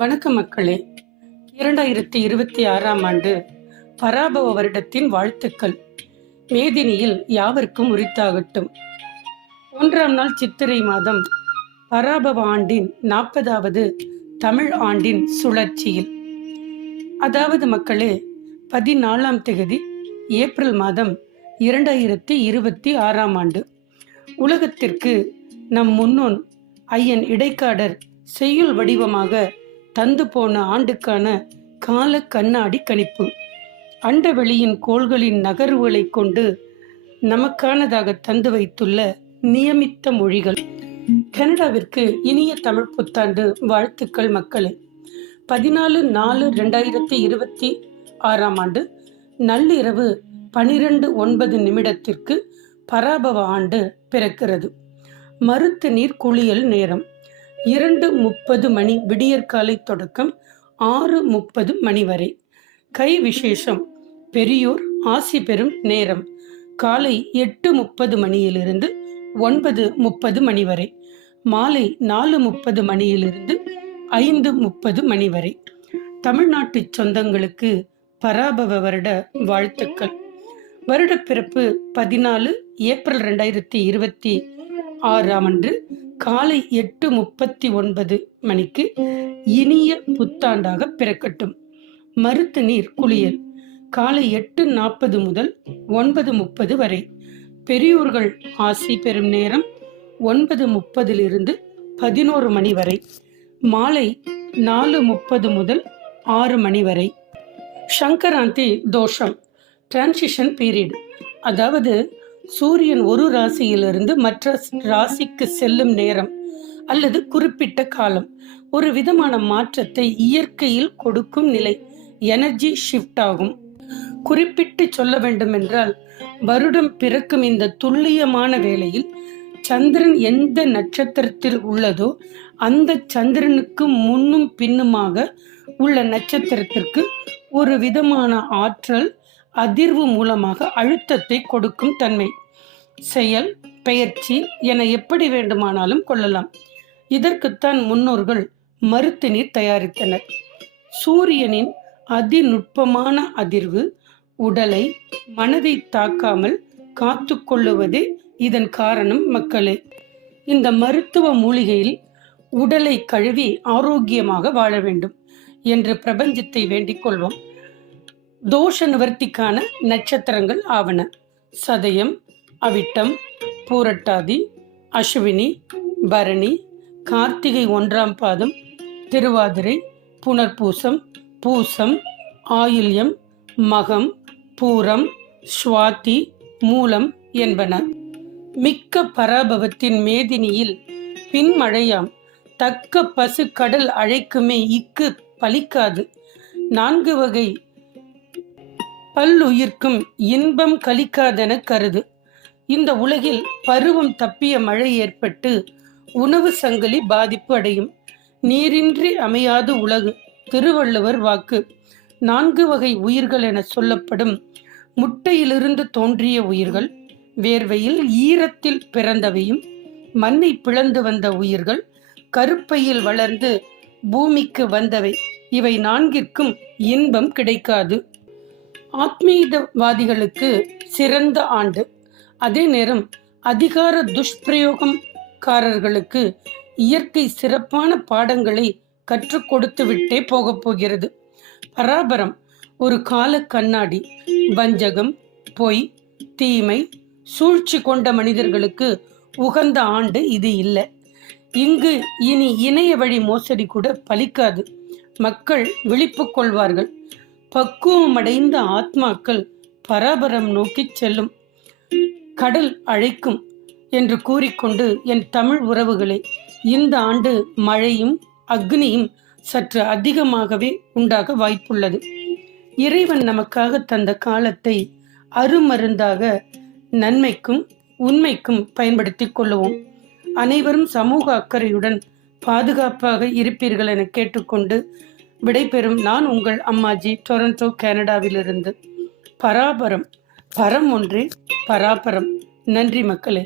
வணக்கம் மக்களே. 2026ஆம் ஆண்டு பராபவ வருடத்தின் வாழ்த்துக்கள் மேதினியில் யாவருக்கும் உரித்தாகட்டும். 1ஆம் நாள் சித்திரை மாதம் பராபவ ஆண்டின் 40வது தமிழ் ஆண்டின் சுழற்சியில், அதாவது மக்களே 14ஆம் தேதி ஏப்ரல் மாதம் 2026ஆம் ஆண்டு உலகத்திற்கு நம் முன்னோன் ஐயன் இடைக்காடர் செய்யுள் வடிவமாக தந்து போன ஆண்டுக்கான கால கண்ணாடி கணிப்பு. அண்டவெளியின் கோள்களின் நகர்வுகளை கொண்டு நமக்கானதாக தந்து வைத்துள்ள நியமித்த மொழிகள். கனடாவிற்கு இனிய தமிழ் புத்தாண்டு வாழ்த்துக்கள் மக்களே. 14/4/2026ஆம் ஆண்டு நள்ளிரவு 12:09 பராபவ ஆண்டு பிறக்கிறது. மருத்து நீர் குளியல் நேரம் 2:30 மணி விடியற்காலை தொடக்கம் 6:30 மணி வரை. கை விசேஷம் பெரியோர் ஆசி பெறும் நேரம் காலை 8:30 மணியிலிருந்து 9:30 மணி வரை. மாலை 4:30 மணியிலிருந்து 5:30 மணி வரை. தமிழ்நாட்டு சொந்தங்களுக்கு பராபவ வருட வாழ்த்துக்கள். வருடப்பிறப்பு 14 ஏப்ரல் 2026ஆம் அன்று காலை 8:39 மணிக்கு இனிய புத்தாண்டாக பிறக்கட்டும். மருத்து நீர் குளியல் காலை 8:40 முதல் 9:30 வரை. பெரியோர்கள் ஆசி பெறும் நேரம் 9:30 11 மணி வரை. மாலை 4:30 முதல் 6 மணி வரை. சங்கராந்தி தோஷம் டிரான்சிஷன் பீரியட், அதாவது சூரியன் ஒரு ராசியிலிருந்து மற்ற ராசிக்கு செல்லும் நேரம் அல்லது குறிப்பிட்ட காலம் ஒரு விதமான மாற்றத்தை இயற்கையில் கொடுக்கும் நிலை, எனர்ஜி ஷிஃப்ட் ஆகும். குறிப்பிட்டு சொல்ல வேண்டும் என்றால், வருடம் பிறக்கும் இந்த துல்லியமான வேளையில் சந்திரன் எந்த நட்சத்திரத்தில் உள்ளதோ அந்த சந்திரனுக்கு முன்னும் பின்னுமாக உள்ள நட்சத்திரத்திற்கு ஒரு விதமான ஆற்றல் அதிர்வு மூலமாக அழுத்தத்தை கொடுக்கும் தன்மை. செயல், பெயர்ச்சி என எப்படி வேண்டுமானாலும் கொள்ளலாம். இதற்குத்தான் முன்னோர்கள் மருத்து நீர் தயாரித்தனர். சூரியனின் அதிநுட்பமான அதிர்வு உடலை, மனதை தாக்காமல் காத்து கொள்ளுவதே இதன் காரணம் மக்களே. இந்த மருத்துவ மூலிகையில் உடலை கழுவி ஆரோக்கியமாக வாழ வேண்டும் என்று பிரபஞ்சத்தை வேண்டிக் கொள்வோம். தோஷ நிவர்த்திக்கான நட்சத்திரங்கள் ஆவன: சதயம், அவிட்டம், பூரட்டாதி, அஸ்வினி, பரணி, கார்த்திகை 1ஆம் பாதம், திருவாதிரை, புனர்பூசம், பூசம், ஆயில்யம், மகம், பூரம், ஸ்வாதி, மூலம் என்பன. மிக்க பராபவத்தின் மேதினியில் பின்மழையாம் தக்க பசு கடல் அழைக்குமே இக்கு பலிக்காது. 4 வகை பல்லுயிர்க்கும் இன்பம் கலிக்காதென கருது. இந்த உலகில் பருவம் தப்பிய மழை ஏற்பட்டு உணவு சங்கிலி பாதிப்பு அடையும். நீரின்றி அமையாது உலகு, திருவள்ளுவர் வாக்கு. 4 வகை உயிர்கள் என சொல்லப்படும் முட்டையிலிருந்து தோன்றிய உயிர்கள், வேர்வையில் ஈரத்தில் பிறந்தவையும், மண்ணை பிளந்து வந்த உயிர்கள், கருப்பையில் வளர்ந்து பூமிக்கு வந்தவை. இவை 4ற்கும் இன்பம் கிடைக்காது. ஆத்மீகவாதிகளுக்கு சிறந்த ஆண்டு. அதே நேரம் அதிகார துஷ்பிரயோகக்காரர்களுக்கு இயற்கை சிறப்பான பாடங்களை கற்றுக் கொடுத்து விட்டே போகப் போகிறது. பராபரம் ஒரு கால கண்ணாடி. வஞ்சகம், பொய், தீமை, சூழ்ச்சி கொண்ட மனிதர்களுக்கு உகந்த ஆண்டு இது இல்லை. இங்கு இனி இணைய வழி மோசடி கூட பலிக்காது. மக்கள் விழிப்பு கொள்வார்கள். பக்குவமடைந்த ஆத்மாக்கள் பராபரம் நோக்கி செல்லும். கடல் அழைக்கும் என்று கூறிக்கொண்டு, என் தமிழ் உறவுகளே, இந்த ஆண்டு மழையும் அக்னியும் சற்று அதிகமாகவே உண்டாக வாய்ப்புள்ளது. இறைவன் நமக்காக தந்த காலத்தை அருமருந்தாக நன்மைக்கும் உண்மைக்கும் பயன்படுத்திக் கொள்ளுவோம். அனைவரும் சமூக அக்கறையுடன் பாதுகாப்பாக இருப்பீர்கள் என கேட்டுக்கொண்டு விடைபெறும் நான் உங்கள் அம்மாஜி, டொரண்டோ, கனடாவிலிருந்து. பராபரம், பரம் ஒன்றே பராபரம். நன்றி மக்களே.